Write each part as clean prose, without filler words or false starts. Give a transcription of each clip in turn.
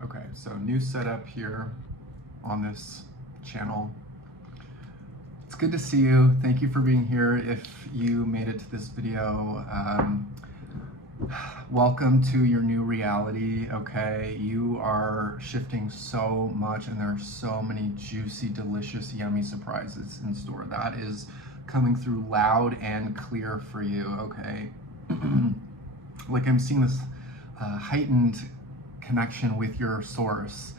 Okay, so new setup here on this channel. It's good to see you. Thank you for being here. If you made it to this video, welcome to your new reality, okay? You are shifting so much and there are so many juicy, delicious, yummy surprises in store. That is coming through loud and clear for you, okay? Like I'm seeing this heightened connection with your source,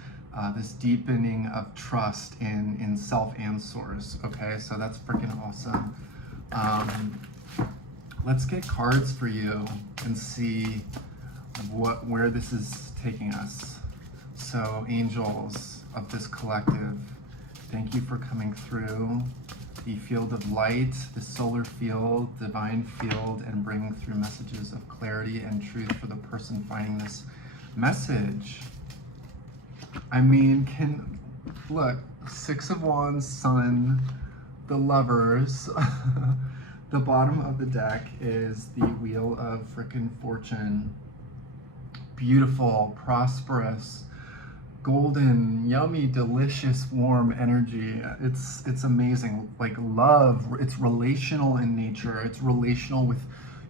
this deepening of trust in self and source, okay? So that's freaking awesome. Let's get cards for you and see where this is taking us. So angels of this collective, thank you for coming through the field of light, the solar field, divine field, and bringing through messages of clarity and truth for the person finding this message. I mean, look, Six of Wands, Sun, the Lovers. The bottom of the deck is the Wheel of frickin' Fortune. Beautiful, prosperous, golden, yummy, delicious, warm energy. It's amazing. Like love, it's relational in nature. It's relational with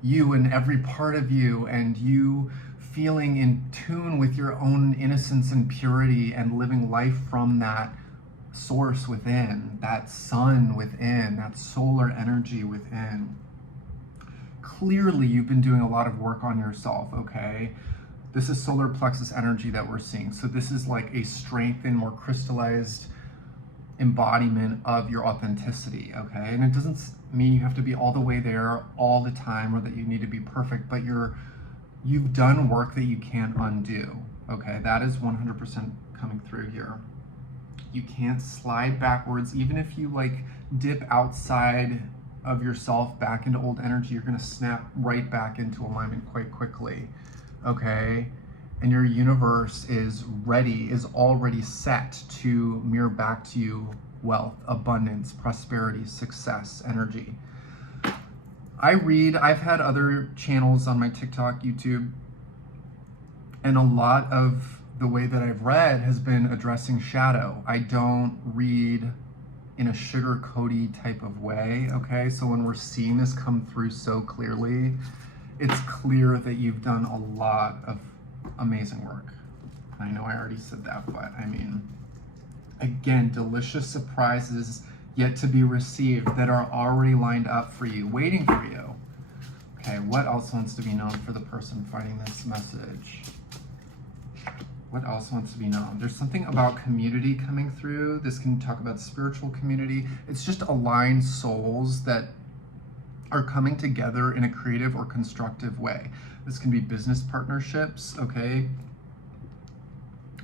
you and every part of you, and you feeling in tune with your own innocence and purity and living life from that source within, that sun within, that solar energy within. Clearly, you've been doing a lot of work on yourself, okay? This is solar plexus energy that we're seeing. So this is like a strengthened, more crystallized embodiment of your authenticity, okay? And it doesn't mean you have to be all the way there all the time or that you need to be perfect, but you've done work that you can't undo, okay? That is 100% coming through here. You can't slide backwards. Even if you like dip outside of yourself back into old energy, you're gonna snap right back into alignment quite quickly, okay? And your universe is ready, is already set to mirror back to you wealth, abundance, prosperity, success, energy. I've had other channels on my TikTok, YouTube, and a lot of the way that I've read has been addressing shadow. I don't read in a sugar-coaty type of way, okay? So when we're seeing this come through so clearly, it's clear that you've done a lot of amazing work. I know I already said that, but I mean, again, delicious surprises yet to be received that are already lined up for you, waiting for you. Okay, what else wants to be known for the person finding this message? What else wants to be known? There's something about community coming through. This can talk about spiritual community. It's just aligned souls that are coming together in a creative or constructive way. This can be business partnerships, okay?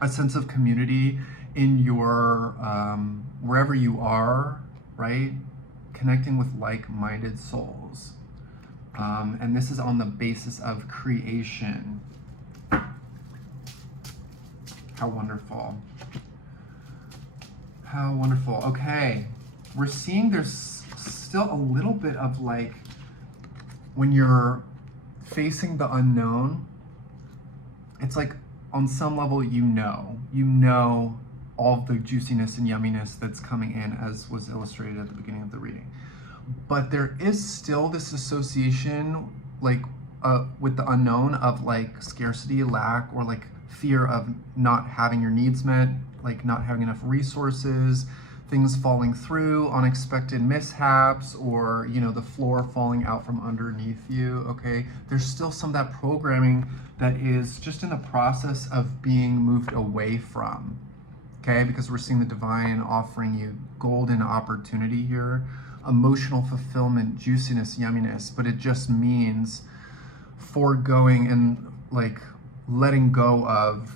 A sense of community in your, wherever you are, right? Connecting with like-minded souls. And this is on the basis of creation. How wonderful. How wonderful. Okay. We're seeing there's still a little bit of like, when you're facing the unknown, it's like on some level you know all of the juiciness and yumminess that's coming in, as was illustrated at the beginning of the reading. But there is still this association like with the unknown of like scarcity, lack, or like fear of not having your needs met, like not having enough resources, things falling through, unexpected mishaps, or, you know, the floor falling out from underneath you, okay? There's still some of that programming that is just in the process of being moved away from, okay? Because we're seeing the divine offering you golden opportunity here, emotional fulfillment, juiciness, yumminess, but it just means foregoing and like letting go of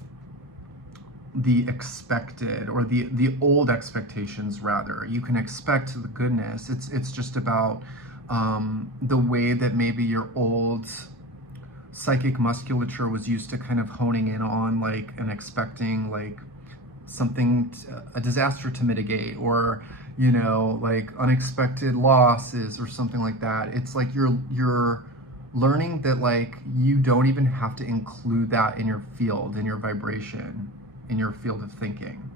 the expected, or the old expectations rather. You can expect the goodness. It's just about the way that maybe your old psychic musculature was used to kind of honing in on, like, and expecting like something, a disaster to mitigate, or, you know, like unexpected losses or something like that. It's like you're learning that like you don't even have to include that in your field, in your vibration. in your field of thinking.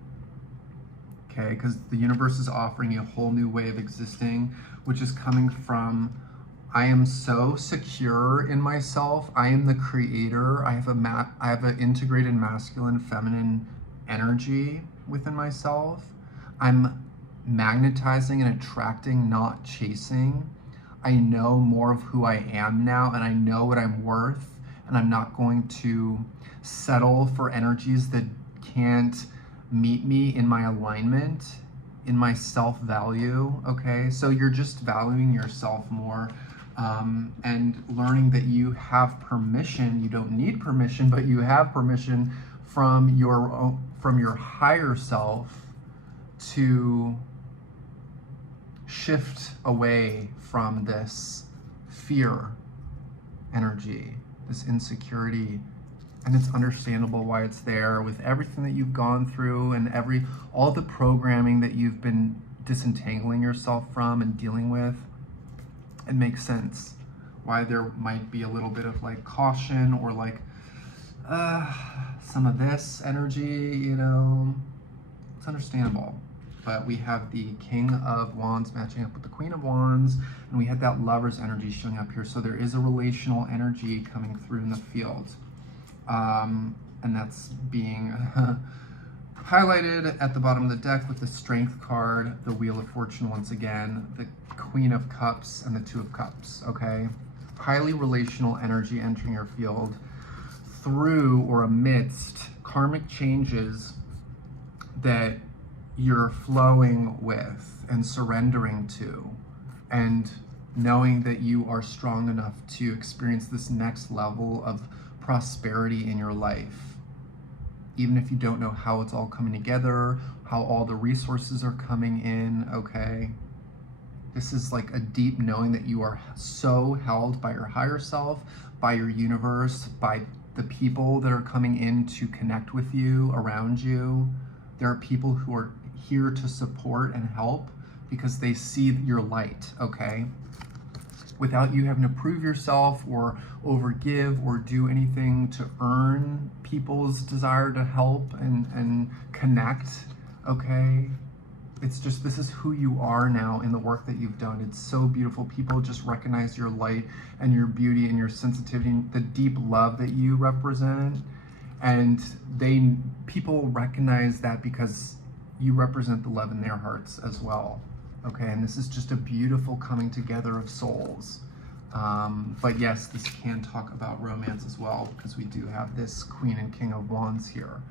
Okay, because the universe is offering you a whole new way of existing, which is coming from, I am so secure in myself. I am the creator. I have an integrated masculine, feminine energy within myself. I'm magnetizing and attracting, not chasing. I know more of who I am now, and I know what I'm worth, and I'm not going to settle for energies that can't meet me in my alignment, in my self-value. Okay, so you're just valuing yourself more, and learning that you have permission. You don't need permission, but you have permission from your higher self to shift away from this fear energy, this insecurity. And it's understandable why it's there with everything that you've gone through and all the programming that you've been disentangling yourself from and dealing with. It makes sense why there might be a little bit of like caution or like some of this energy, it's understandable. But we have the King of Wands matching up with the Queen of Wands, and we had that Lover's energy showing up here. So there is a relational energy coming through in the field. And that's being highlighted at the bottom of the deck with the Strength card, the Wheel of Fortune once again, the Queen of Cups, and the Two of Cups, okay? Highly relational energy entering your field through or amidst karmic changes that you're flowing with and surrendering to, and knowing that you are strong enough to experience this next level of prosperity in your life. Even if you don't know how it's all coming together, how all the resources are coming in, okay? This is like a deep knowing that you are so held by your higher self, by your universe, by the people that are coming in to connect with you, around you. There are people who are here to support and help because they see your light, okay? Without you having to prove yourself or overgive or do anything to earn people's desire to help and connect, okay? It's just, this is who you are now in the work that you've done. It's so beautiful. People just recognize your light and your beauty and your sensitivity, the deep love that you represent. And people recognize that because you represent the love in their hearts as well. Okay, and this is just a beautiful coming together of souls. But yes, this can talk about romance as well, because we do have this Queen and King of Wands here.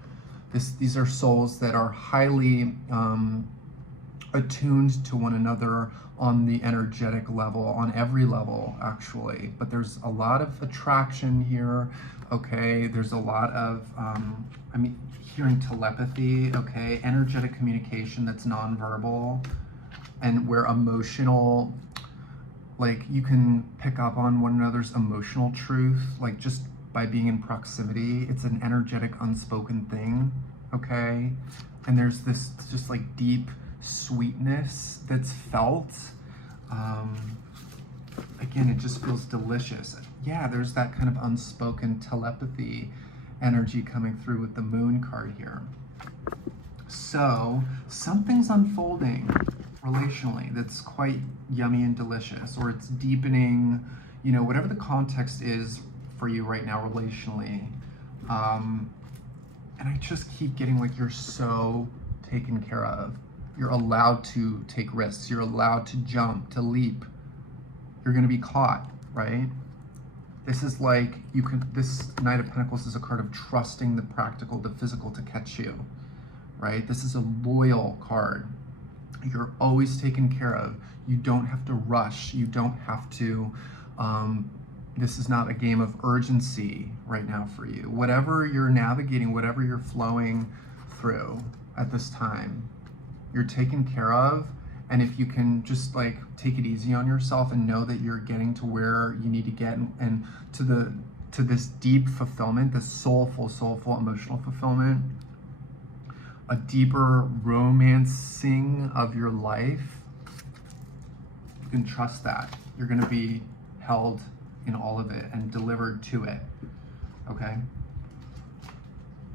These are souls that are highly attuned to one another on the energetic level, on every level actually. But there's a lot of attraction here, okay? There's a lot of, hearing telepathy, okay? Energetic communication that's nonverbal, and where emotional, like you can pick up on one another's emotional truth, like just by being in proximity. It's an energetic, unspoken thing, okay? And there's this just like deep sweetness that's felt. Again, it just feels delicious. Yeah, there's that kind of unspoken telepathy energy coming through with the Moon card here. So something's unfolding relationally that's quite yummy and delicious, or it's deepening, whatever the context is for you right now relationally. And I just keep getting like, you're so taken care of. You're allowed to take risks. You're allowed to jump, to leap. You're going to be caught, right? This is like, this Knight of Pentacles is a card of trusting the practical, the physical to catch you, right? This is a loyal card. You're always taken care of. You don't have to rush. You don't have to, this is not a game of urgency right now for you. Whatever you're navigating, whatever you're flowing through at this time, you're taken care of. And if you can just like take it easy on yourself and know that you're getting to where you need to get, and to this deep fulfillment, this soulful emotional fulfillment, a deeper romancing of your life, you can trust that. You're going to be held in all of it and delivered to it, okay?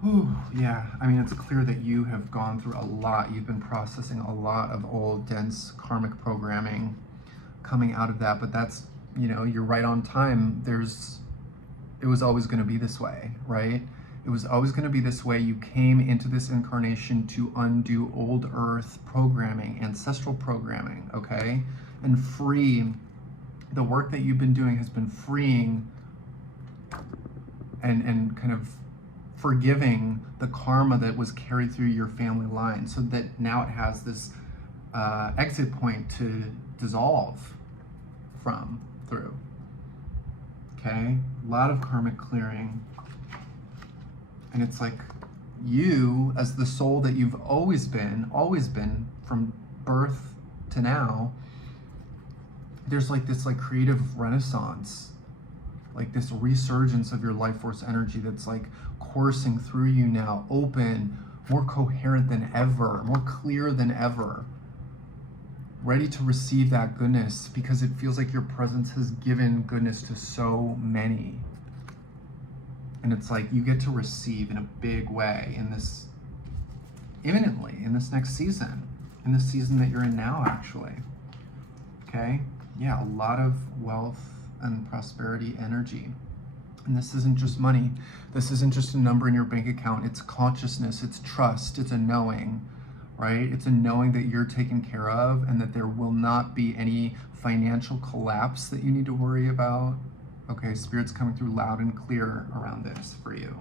Whew, yeah, I mean, it's clear that you have gone through a lot. You've been processing a lot of old, dense karmic programming coming out of that, but that's, you're right on time. It was always going to be this way, right? It was always going to be this way. You came into this incarnation to undo old earth programming, ancestral programming, okay? And free. The work that you've been doing has been freeing and kind of forgiving the karma that was carried through your family line, so that now it has this exit point to dissolve through. Okay? A lot of karmic clearing. And it's like you, as the soul that you've always been from birth to now, there's like this like creative renaissance, like this resurgence of your life force energy that's like coursing through you now, open, more coherent than ever, more clear than ever, ready to receive that goodness, because it feels like your presence has given goodness to so many. And it's like you get to receive in a big way in this, imminently, in this next season, in the season that you're in now, actually. Okay? Yeah, a lot of wealth and prosperity energy. And this isn't just money. This isn't just a number in your bank account. It's consciousness, it's trust, it's a knowing, right? It's a knowing that you're taken care of and that there will not be any financial collapse that you need to worry about. Okay, Spirit's coming through loud and clear around this for you.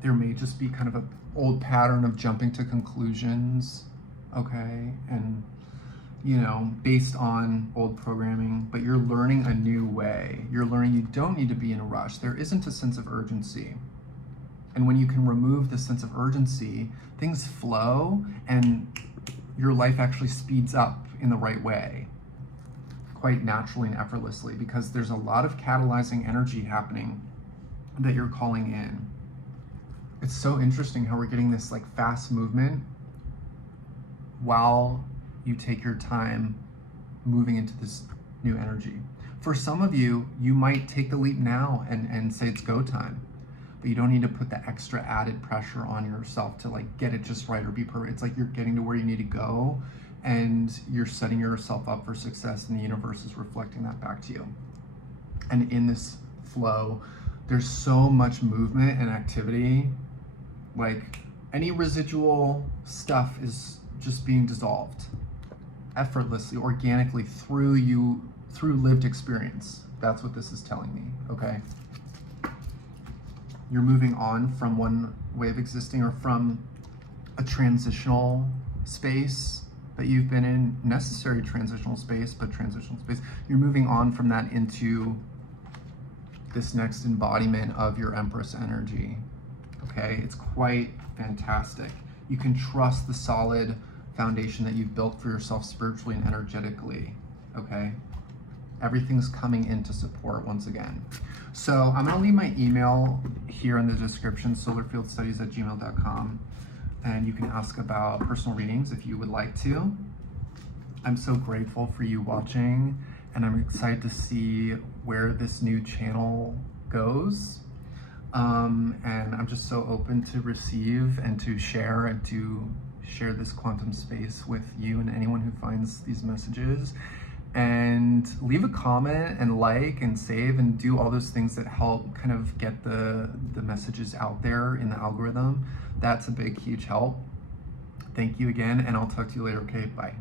There may just be kind of an old pattern of jumping to conclusions, okay? And based on old programming, but you're learning a new way. You're learning you don't need to be in a rush. There isn't a sense of urgency. And when you can remove the sense of urgency, things flow and your life actually speeds up in the right way, quite naturally and effortlessly, because there's a lot of catalyzing energy happening that you're calling in. It's so interesting how we're getting this like fast movement while you take your time moving into this new energy. For some of you, you might take the leap now and say it's go time, but you don't need to put the extra added pressure on yourself to like get it just right or be perfect. It's like you're getting to where you need to go and you're setting yourself up for success, and the universe is reflecting that back to you. And in this flow, there's so much movement and activity, like any residual stuff is just being dissolved effortlessly, organically through you, through lived experience. That's what this is telling me, okay? You're moving on from one way of existing or from a transitional space that you've been in, necessary transitional space, but transitional space. You're moving on from that into this next embodiment of your Empress energy, okay? It's quite fantastic. You can trust the solid foundation that you've built for yourself spiritually and energetically, okay? Everything's coming into support once again. So I'm gonna leave my email here in the description, solarfieldstudies@gmail.com, and you can ask about personal readings if you would like to. I'm so grateful for you watching, and I'm excited to see where this new channel goes. And I'm just so open to receive and to share this quantum space with you and anyone who finds these messages. And leave a comment and like and save and do all those things that help kind of get the messages out there in the algorithm. That's a big, huge help. Thank you again, and I'll talk to you later. Okay, bye.